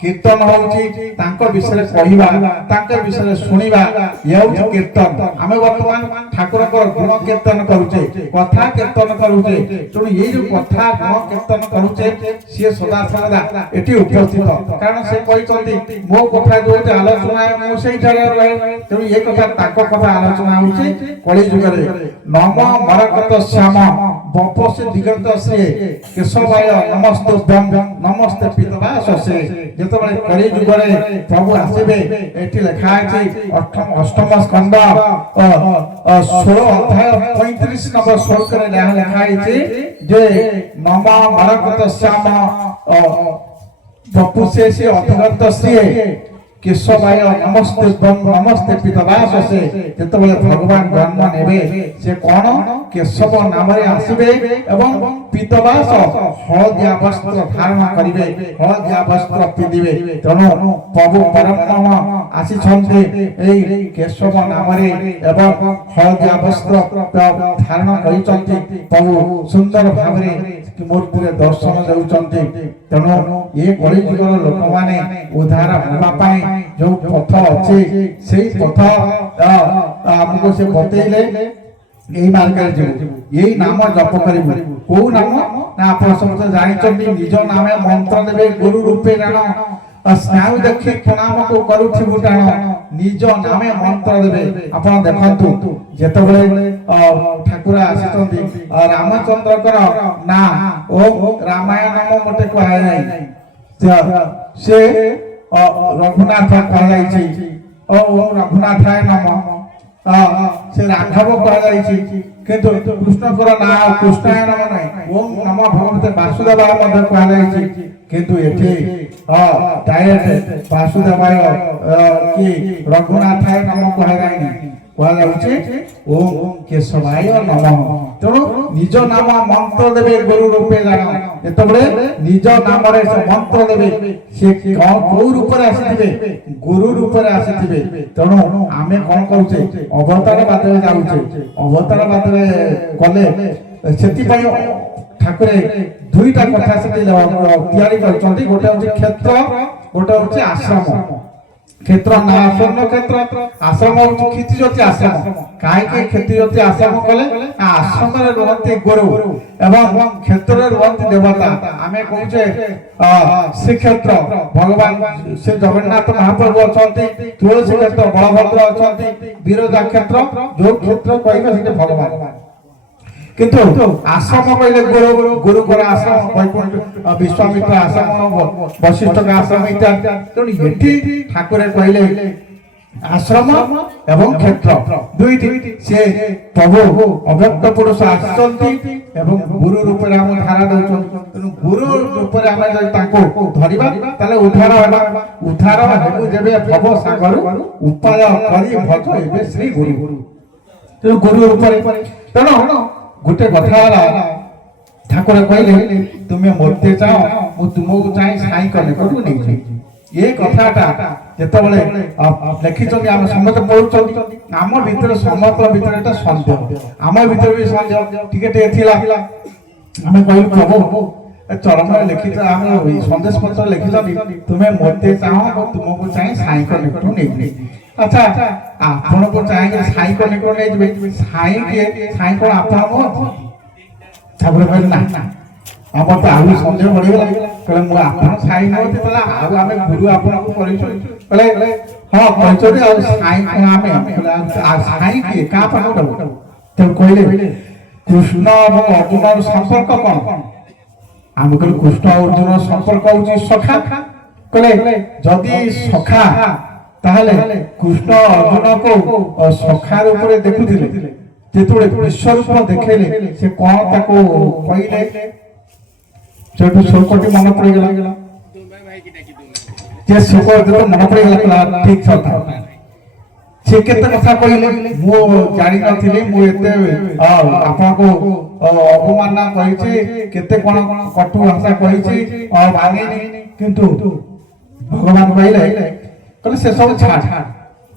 कीर्तन होउची तांको विषय कहिबा तांको विषय सुनिबा ये होउची कीर्तन आमे वर्तमान ठाकुर को गुण कीर्तन करूचे कथा कीर्तन करूचे तेणु ये जो कथा गुण कीर्तन करूचे से सदा सदा एटी उपस्थित कारण से कहि चंदी मो कथा जोते आलोचना मो सेही ठारे रहे तेणु ये कथा ताको कथा आलोचना होउची कली जुगरे नम मरकत श्याम बपसे दिगंत से केशवाय नमस्तुभ्यं नमस्ते पितवास से जेतबळे कली जुगरे प्रभु आसीबे एठी लिखा अछि अष्टम स्कंद 16 अध्याय 35 नंबर श्लोक रे लिखा अछि जे नम मरकत श्याम बपसे से अधिगंत से केशवाय नमस्तुभ्यं नमस्ते पितवास से जेतबळे भगवान जन्म नेबे से कोन केशव नाम रे आसीबे एवं पितवास हळदिया वस्त्र धारण करिवे हळदिया वस्त्र पिंदिवे तेणु प्रभु परम आसी छन्ते एई केशव नाम रे एवं हळदिया वस्त्र धारण करि छन्ते प्रभु सुंदर भाबरे मूर्ति रे दर्शन देउछन्ते तेणु ये कली जुगर लोक माने उद्धार होबा पाई जो पथ अछि सेही पथ हमको से बतैले एही मार्ग रे जेबु एही नाम जप करिबु को नाम ना आपण समस्त जानि चंदी निज नामे मंत्र देबे गुरु रूपे जान स्नायु देखि प्रणाम को करूथिबु टाण निज नामे मंत्र देबे आपण देखंतु जेतबळे ठाकुर आसितंदी रामचंद्र कर ना ओ रामायण नाम मते कहै नै से रघुनाथ कह जाइछि ओ रघुनाथाय नमः से राघव कह जाइछि किंतु कृष्ण कर ना कृष्णाय नमः नै ओम नमः भगवते वासुदेवाय मध्ये कह जाइछि किंतु एठी डायरेक्ट वासुदेवाय की रघुनाथाय नमः कह जाइनि कह जाउछि ओम केशवाय नमः तेणु निज नाम मंत्र देबे गुरु रूपे जान जेतबळे निज नाम रे से मंत्र देबे से को रूप रे आसीथिबे गुरु रूप रे आसीथिबे तेणु आमे कोन करूचे अवतार बादरे जाउचे अवतार बादरे कले सेति पय ठाकुरे दुईटा कथा से तैयारी करछन्ती गोटे होची क्षेत्र गोटे होची आश्रम क्षेत्र ना स्वर्ण क्षेत्र आश्रम होची खेती ज्योति आश्रम काहे के खेती ज्योति आश्रम कले आश्रम रे रहते गुरु एवं क्षेत्र रे रहते देवता आमे कहूचे श्री क्षेत्र भगवान श्री जगन्नाथ महाप्रभु अछंती तुलसी क्षेत्र बलभद्र अछंती विरजा क्षेत्र जो क्षेत्र कहबे से भगवान কিন্তু আশ্রম কইলে গুরু গুরুଙ୍କର আশ্রମ বৈকুণ্ଠ ବିଶ୍ୱାମିତ୍ର ଆଶ୍ରମ ବଶିଷ୍ଠଙ୍କ ଆଶ୍ରମ ଇତ୍ୟା ତେଣୁ ଏଠି ଠାକୁର କହିଲେ ଆଶ୍ରମ ଏବଂ କ୍ଷେତ୍ର ଦୁଇଟି ସେ ପ୍ରଭୁ ଅବ୍ୟକ୍ତ ପୁରୁଷ ଆସିଛନ୍ତି ଏବଂ ଗୁରୁ ରୂପରେ ଆମ ଧାରା ଦଉଛନ୍ତି ତେଣୁ ଗୁରୁ ରୂପରେ ଆମେ ଯଦି ତାଙ୍କୁ ଧରିବା ତାହେଲେ ଉଦ୍ଧାର ହେବା ଉଦ୍ଧାର ହେବୁ ଯେବେ ଭବ ସାଗର ଉପାୟ କରି ଭଜ ଏବେ ଶ୍ରୀ ଗୁରୁ ତେଣୁ ଗୁରୁ ରୂପରେ ତେଣୁ ଗୋଟେ କଥା ହେଲା ଠାକୁର କହିଲେ ତୁମେ ମୋତେ ଚାହ ମୁଁ ତୁମକୁ ଚାହିଁ ସାଇ କଲେ କୋଠୁ ନେଇଛି ଏ କଥାଟା ଯେତେବେଳେ ଲେଖିଛନ୍ତି ଆମେ ସମସ୍ତେ ପଢୁଛନ୍ତି ଆମ ଭିତରେ ସମସ୍ତ ଭିତରେ ଏଟା ସନ୍ଦେହ ଆମ ଭିତରେ ବି ସନ୍ଦେହ ଟିକେ ଟିକେ ଥିଲା ଆମେ କହିଲୁ ପ୍ରଭୁ ଚରଣରେ ଲେଖିଛ ଆମେ ସନ୍ଦେଶ ପତ୍ର ଲେଖିଛନ୍ତି ତୁମେ ମୋତେ ଚାହ ମୁଁ ତୁମକୁ ଚାହିଁ ସାଇଙ୍କ ନିକଟରୁ ନେଇଯିବି ଆଚ୍ଛା ଆପଣଙ୍କୁ ଚାହିଁକି ସାଇଙ୍କ ନିକଟରୁ ନେଇଯିବେ ସାଇ କିଏ ସାଇ କଣ ଆପଣ ନୁହଁ ତାପରେ କହିଲେ ନା ଆମର ତ ଆହୁରି ସନ୍ଦେହ ବଢିଗଲା କହିଲେ ମୁଁ ଆପଣ ସାଇ ନୁହନ୍ତି ତାହେଲେ ଆଉ ଆମେ ଗୁରୁ ଆପଣଙ୍କୁ କରିଛୁ କହିଲେ ହଁ କହିଛନ୍ତି ଆଉ ସାଇ କଣ ଆମେ ସାଇ କିଏ କାହା ପାଖକୁ ଦେବୁ ତେଣୁ କହିଲେ କୃଷ୍ଣ ଏବଂ ଅର୍ଜୁନର ସମ୍ପର୍କ କଣ ଆମେ କହିଲୁ କୃଷ୍ଣ ଅର୍ଜୁନର ସମ୍ପର୍କ ହଉଛି ସଖା କହିଲେ ଯଦି ସଖା ତାହେଲେ କୃଷ୍ଣ ଅର୍ଜୁନକୁ ସଖା ରୂପରେ ଦେଖୁଥିଲେ ଯେତେବେଳେ ବିଶ୍ୱରୂପ ଦେଖେଇଲେ ସେ କଣ ତାକୁ କହିଲେ ସେଠୁ ଶୋକଟି ମନେ ପଡିଗଲା ଯେ ଶୋକ ଯେତେବେଳେ ମନେ ପଡିଗଲା ଠିକ କଥା ସେ କେତେ କଥା କହିଲେ ମୁଁ ଜାଣିନଥିଲି ମୁଁ ଏତେ ଆପଣଙ୍କୁ ଅପମାନ କରିଛି କେତେ କଣ କଟୁ ଭାଷା କହିଛି ମାନିନି କିନ୍ତୁ ଭଗବାନ କହିଲେ ସେ ସବୁ ଛାଡ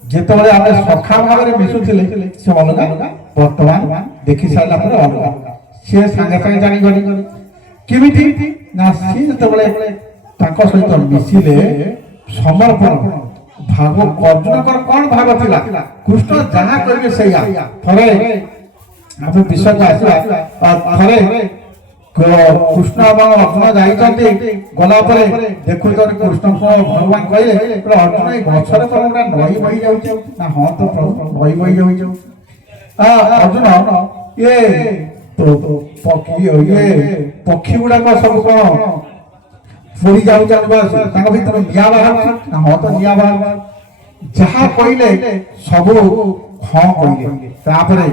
ଯେତେବେଳେ ଆମେ ସଖା ଭାବରେ ମିଶୁଥିଲେ ସେ ଅଲଗା ବର୍ତ୍ତମାନ ଦେଖି ସାରିଲା ପରେ ଅଲଗା ସେ ସାଙ୍ଗେ ସାଙ୍ଗେ ଜାଣିଗଲି କେମିତି ନା ସେ ଯେତେବେଳେ ତାଙ୍କ ସହିତ ମିଶିଲେ ସମର୍ପଣ ଭାବ ଅର୍ଜୁନଙ୍କର କଣ ଭାବ ଥିଲା କୃଷ୍ଣ ଯାହା କରିବେ ସେଇଆ ଥରେ ଆମେ ବିଷୟକୁ ଆସିବା ଥରେ କୃଷ୍ଣ ଏବଂ ଅର୍ଜୁନ ଯାଇଛନ୍ତି ଗଲା ପରେ ଦେଖୁଛନ୍ତି କୃଷ୍ଣଙ୍କୁ ଭଗବାନ କହିଲେ ଅର୍ଜୁନ ଏଇ ଗଛରେ ତ ଗୋଟେ ନଈ ବହି ଯାଉଛି ନା ହଁ ତ ପ୍ରଭୁ ନଈ ବହି ଯାଉଛି ଅର୍ଜୁନ ଇଏ ପକ୍ଷୀ ଗୁଡାକ ସବୁ କଣ ପୋଡି ଯାଉଛନ୍ତି ତାଙ୍କ ଭିତରେ ନିଆଁ ବାହାରୁଛି ନା ହଁ ତ ନିଆଁ ବାହାରୁ ଯାହା କହିଲେ ସବୁ ହଁ କହିଲେ ତାପରେ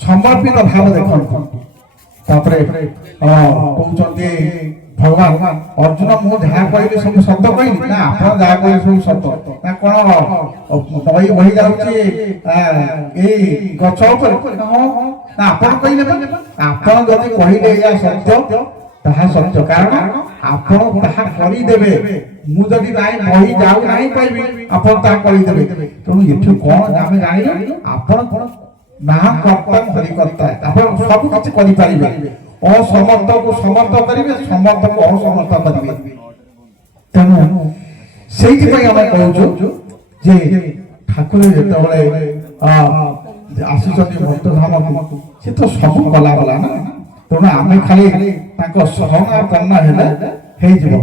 ସମର୍ପିତ ଭାବ ଦେଖନ୍ତୁ ତାପରେ କହୁଛନ୍ତି ଭଗବାନ ଅର୍ଜୁନ ମୁଁ ଯାହା କହିଲି ସବୁ ସତ କହିଲି ନା ଆପଣ ଯାହା କହିଲେ ସବୁ ସତ ନା କଣ ନଈ ବହି ଯାଉଛି ଏଇ ଗଛ ଉପରେ ନା ଆପଣ କହିଲେ ଆପଣ ଯଦି କହିଲେ ଏଇଆ ସତ୍ୟ ତାହା ସତ୍ୟ କାରଣ ଆପଣ ତାହା କରିଦେବେ ମୁଁ ଯଦି ନାଇଁ ବହି ଯାଉ ନାହିଁ କହିବି ଆପଣ ତାହା କରିଦେବେ ତେଣୁ ଏଠୁ କଣ ଆମେ ଜାଣିଲୁ ଆପଣ କଣ ନା କର୍ତ୍ତମ ହରିକର୍ତ୍ତା ଆପଣ ସବୁ କିଛି କରିପାରିବେ ଅସମର୍ଥକୁ ସମର୍ଥ କରିବେ ସମର୍ଥକୁ ଅସମର୍ଥ କରିବେ ତେଣୁ ସେଇଥିପାଇଁ ଆମେ କହୁଛୁ ଯେ ଠାକୁର ଯେତେବେଳେ ଆସୁଛନ୍ତି ଭକ୍ତ ଧାମକୁ ସେ ତ ସବୁ କଲା ନା ତେଣୁ ଆମେ ଖାଲି ତାଙ୍କ ଶରଣାପନ୍ନ ହେଲେ ହେଇଯିବ।